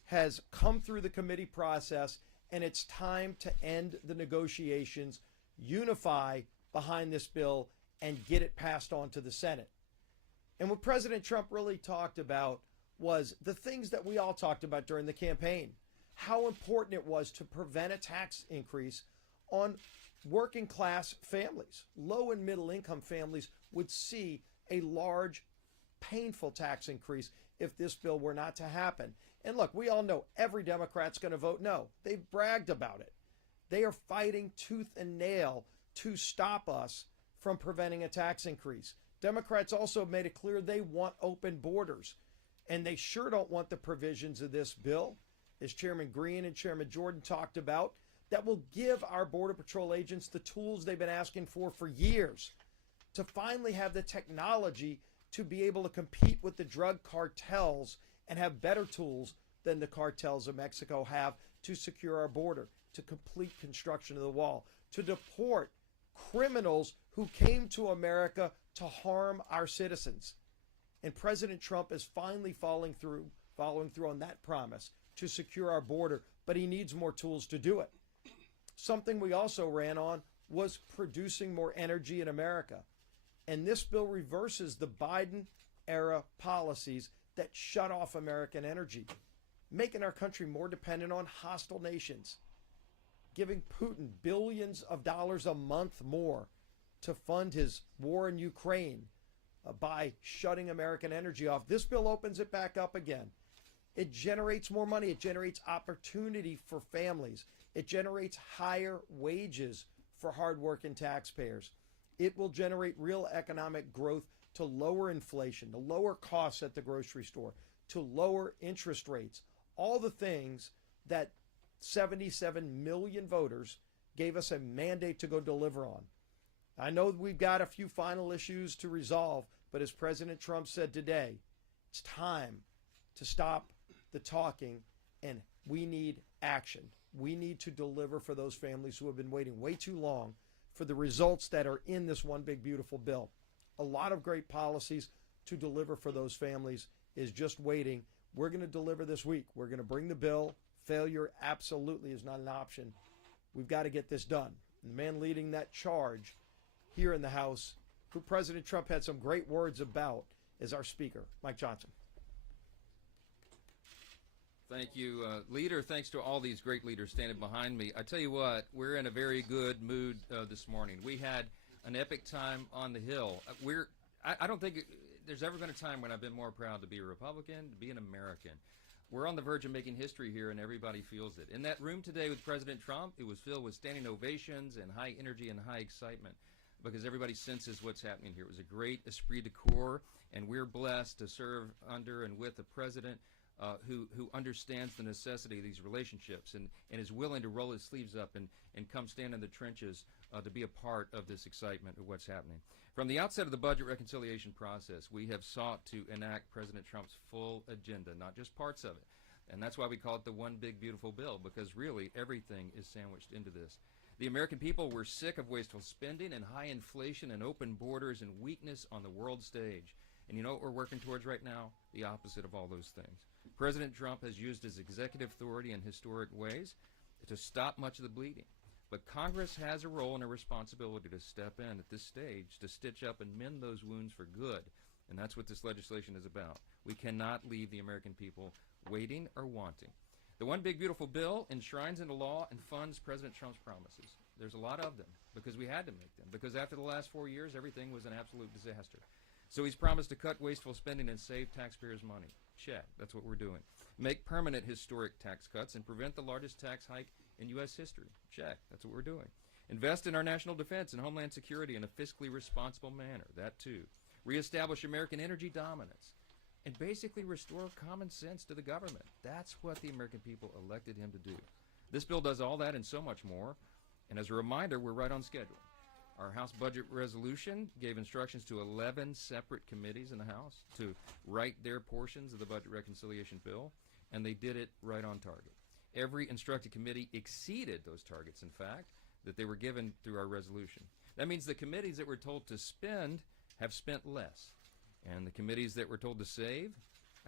has come through the committee process, and it's time to end the negotiations, unify behind this bill, and get it passed on to the Senate. And what President Trump really talked about was the things that we all talked about during the campaign. How important it was to prevent a tax increase on working class families. Low and middle income families would see a large, painful tax increase if this bill were not to happen. And look, we all know every Democrat's going to vote no. They've bragged about it. They are fighting tooth and nail to stop us from preventing a tax increase. Democrats also made it clear they want open borders, and they sure don't want the provisions of this bill, as Chairman Green and Chairman Jordan talked about, that will give our Border Patrol agents the tools they've been asking for years to finally have the technology to be able to compete with the drug cartels and have better tools than the cartels of Mexico have to secure our border, to complete construction of the wall, to deport criminals who came to America to harm our citizens. And President Trump is finally following through on that promise to secure our border, but he needs more tools to do it. Something we also ran on was producing more energy in America. And this bill reverses the Biden-era policies that shut off American energy, making our country more dependent on hostile nations, giving Putin billions of dollars a month more to fund his war in Ukraine by shutting American energy off. This bill opens it back up again. It generates more money. It generates opportunity for families. It generates higher wages for hardworking taxpayers. It will generate real economic growth to lower inflation, to lower costs at the grocery store, to lower interest rates. All the things that 77 million voters gave us a mandate to go deliver on. I know we've got a few final issues to resolve, but as President Trump said today, it's time to stop the talking and we need action. We need to deliver for those families who have been waiting way too long for the results that are in this one big beautiful bill. A lot of great policies to deliver for those families is just waiting. We're going to deliver this week. We're going to bring the bill. Failure absolutely is not an option. We've got to get this done. And the man leading that charge here in the House, who President Trump had some great words about, is our Speaker, Mike Johnson. Thank you, Leader. Thanks to all these great leaders standing behind me. I tell you what, we're in a very good mood this morning. We had an epic time on the Hill. I don't think there's ever been a time when I've been more proud to be a Republican, to be an American. We're on the verge of making history here, and everybody feels it. In that room today with President Trump, it was filled with standing ovations and high energy and high excitement because everybody senses what's happening here. It was a great esprit de corps, and we're blessed to serve under and with a president who understands the necessity of these relationships and is willing to roll his sleeves up and come stand in the trenches to be a part of this excitement of what's happening. From the outset of the budget reconciliation process, we have sought to enact President Trump's full agenda, not just parts of it. And that's why we call it the one big beautiful bill, because really everything is sandwiched into this. The American people were sick of wasteful spending and high inflation and open borders and weakness on the world stage. And you know what we're working towards right now? The opposite of all those things. President Trump has used his executive authority in historic ways to stop much of the bleeding. But Congress has a role and a responsibility to step in at this stage to stitch up and mend those wounds for good. And that's what this legislation is about. We cannot leave the American people waiting or wanting. The one big beautiful bill enshrines into law and funds President Trump's promises. There's a lot of them because we had to make them. Because after the last 4 years, everything was an absolute disaster. So he's promised to cut wasteful spending and save taxpayers' money. Check. That's what we're doing. Make permanent historic tax cuts and prevent the largest tax hike in U.S. history. Check. That's what we're doing. Invest in our national defense and homeland security in a fiscally responsible manner. That too. Reestablish American energy dominance. And basically restore common sense to the government. That's what the American people elected him to do. This bill does all that and so much more. And as a reminder, we're right on schedule. Our House budget resolution gave instructions to 11 separate committees in the House to write their portions of the budget reconciliation bill, and they did it right on target. Every instructed committee exceeded those targets, in fact, that they were given through our resolution. That means the committees that were told to spend have spent less, and the committees that were told to save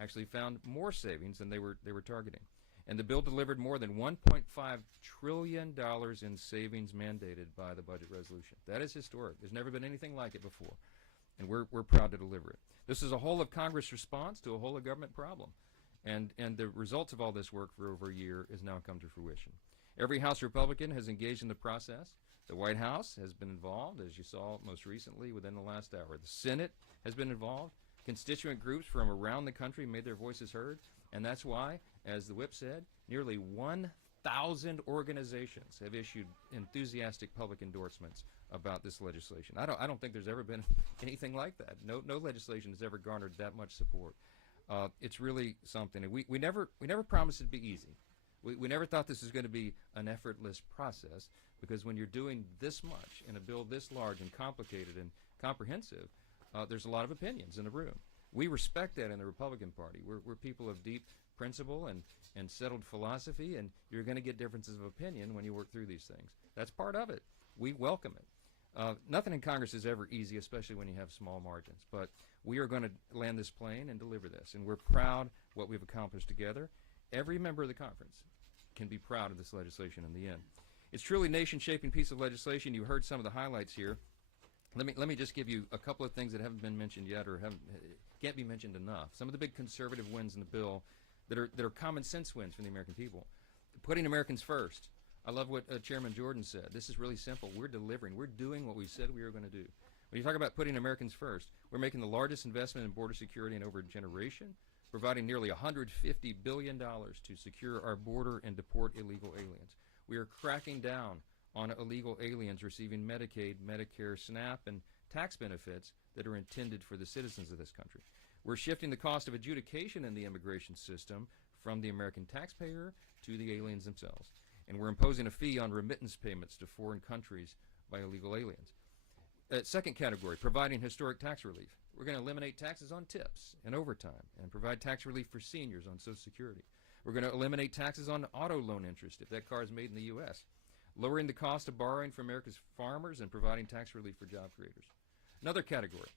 actually found more savings than they were targeting. And the bill delivered more than $1.5 trillion in savings mandated by the budget resolution. That is historic. There's never been anything like it before. And we're proud to deliver it. This is a whole of Congress response to a whole of government problem. And the results of all this work for over a year has now come to fruition. Every House Republican has engaged in the process. The White House has been involved, as you saw most recently within the last hour. The Senate has been involved. Constituent groups from around the country made their voices heard. And that's why, as the whip said, nearly 1,000 organizations have issued enthusiastic public endorsements about this legislation. I don't think there's ever been anything like that. No legislation has ever garnered that much support. It's really something. And we never promised it'd be easy. We never thought this was going to be an effortless process, because when you're doing this much in a bill this large and complicated and comprehensive, there's a lot of opinions in the room. We respect that in the Republican Party. We're people of deep principle and settled philosophy, and you're going to get differences of opinion when you work through these things. That's part of it. We welcome it. Nothing in Congress is ever easy, especially when you have small margins. But we are going to land this plane and deliver this, and we're proud what we've accomplished together. Every member of the conference can be proud of this legislation in the end. It's truly a nation-shaping piece of legislation. You heard some of the highlights here. Let me just give you a couple of things that haven't been mentioned yet or can't be mentioned enough. Some of the big conservative wins in the bill that are common sense wins from the American people. Putting Americans first. I love what Chairman Jordan said. This is really simple. We're delivering. We're doing what we said we were going to do. When you talk about putting Americans first, we're making the largest investment in border security in over a generation, providing nearly $150 billion to secure our border and deport illegal aliens. We are cracking down on illegal aliens receiving Medicaid, Medicare, SNAP, and tax benefits that are intended for the citizens of this country. We're shifting the cost of adjudication in the immigration system from the American taxpayer to the aliens themselves. And we're imposing a fee on remittance payments to foreign countries by illegal aliens. Second category, providing historic tax relief. We're going to eliminate taxes on tips and overtime and provide tax relief for seniors on Social Security. We're going to eliminate taxes on auto loan interest if that car is made in the U.S., lowering the cost of borrowing for America's farmers and providing tax relief for job creators. Another category,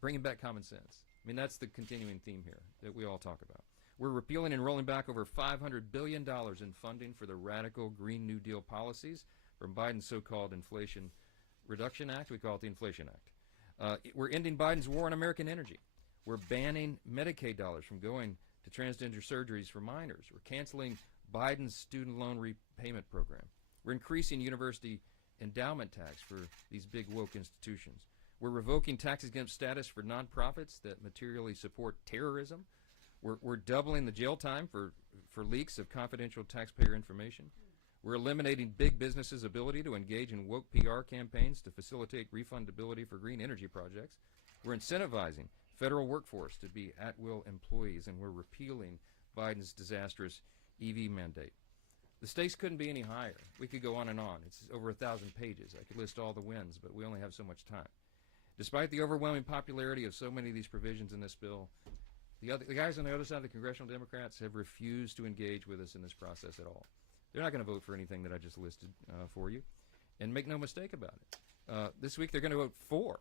bringing back common sense. I mean, that's the continuing theme here that we all talk about. We're repealing and rolling back over $500 billion in funding for the radical Green New Deal policies from Biden's so-called Inflation Reduction Act. We call it the Inflation Act. We're ending Biden's war on American energy. We're banning Medicaid dollars from going to transgender surgeries for minors. We're canceling Biden's student loan repayment program. We're increasing university endowment tax for these big woke institutions. We're revoking tax exempt status for nonprofits that materially support terrorism. We're doubling the jail time for leaks of confidential taxpayer information. We're eliminating big businesses' ability to engage in woke PR campaigns to facilitate refundability for green energy projects. We're incentivizing federal workforce to be at-will employees, and we're repealing Biden's disastrous EV mandate. The stakes couldn't be any higher. We could go on and on. It's over 1,000 pages. I could list all the wins, but we only have so much time. Despite the overwhelming popularity of so many of these provisions in this bill, the guys on the other side, the congressional Democrats, have refused to engage with us in this process at all. They're not going to vote for anything that I just listed for you. And make no mistake about it. This week they're going to vote for.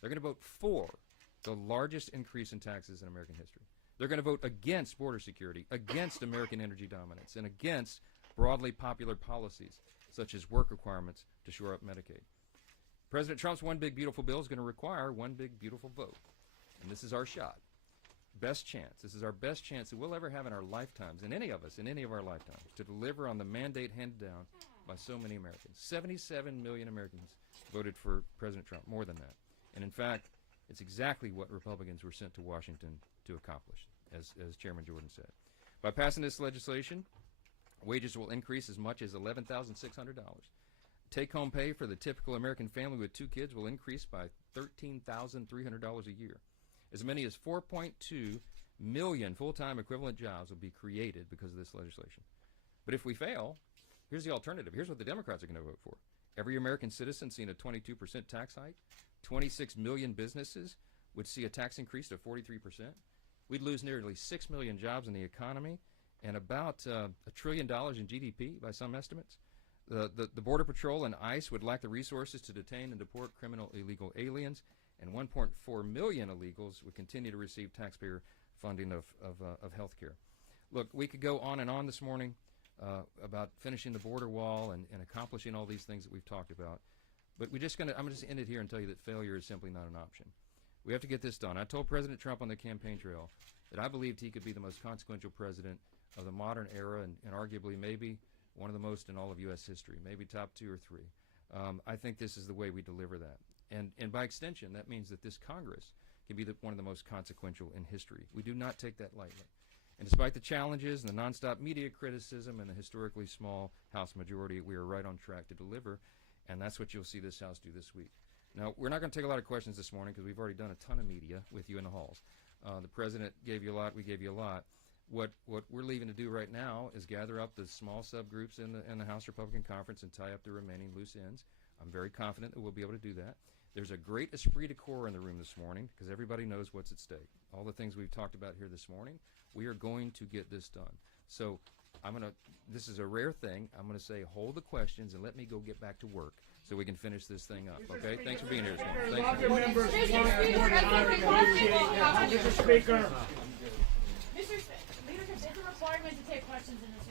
They're going to vote for the largest increase in taxes in American history. They're going to vote against border security, against American energy dominance, and against broadly popular policies such as work requirements to shore up Medicaid. President Trump's one big beautiful bill is going to require one big beautiful vote. And this is our shot. Best chance. This is our best chance that we'll ever have in our lifetimes, in any of us, in any of our lifetimes, to deliver on the mandate handed down by so many Americans. 77 million Americans voted for President Trump, more than that. And in fact, it's exactly what Republicans were sent to Washington to accomplish, as Chairman Jordan said. By passing this legislation, wages will increase as much as $11,600. Take-home pay for the typical American family with 2 kids will increase by $13,300 a year. As many as 4.2 million full-time equivalent jobs will be created because of this legislation. But if we fail, here's the alternative. Here's what the Democrats are going to vote for. Every American citizen seeing a 22% tax hike. 26 million businesses would see a tax increase of 43%. We'd lose nearly 6 million jobs in the economy and about $1 trillion in GDP by some estimates. The Border Patrol and ICE would lack the resources to detain and deport criminal illegal aliens, and 1.4 million illegals would continue to receive taxpayer funding of health care. Look, we could go on and on this morning about finishing the border wall and accomplishing all these things that we've talked about. But I'm just end it here and tell you that failure is simply not an option. We have to get this done. I told President Trump on the campaign trail that I believed he could be the most consequential president of the modern era and arguably maybe one of the most in all of U.S. history, maybe top 2 or 3. I think this is the way we deliver that. And by extension, that means that this Congress can be one of the most consequential in history. We do not take that lightly. And despite the challenges and the nonstop media criticism and the historically small House majority, we are right on track to deliver, and that's what you'll see this House do this week. Now, we're not going to take a lot of questions this morning because we've already done a ton of media with you in the halls. The President gave you a lot, we gave you a lot. What we're leaving to do right now is gather up the small subgroups in the House Republican Conference and tie up the remaining loose ends. I'm very confident that we'll be able to do that. There's a great esprit de corps in the room this morning because everybody knows what's at stake. All the things we've talked about here this morning, we are going to get this done. So this is a rare thing. I'm going to say hold the questions and let me go get back to work so we can finish this thing up, okay? Thanks for being here this morning. Thank you. Mr. Leadership, it's a requirement to take questions in this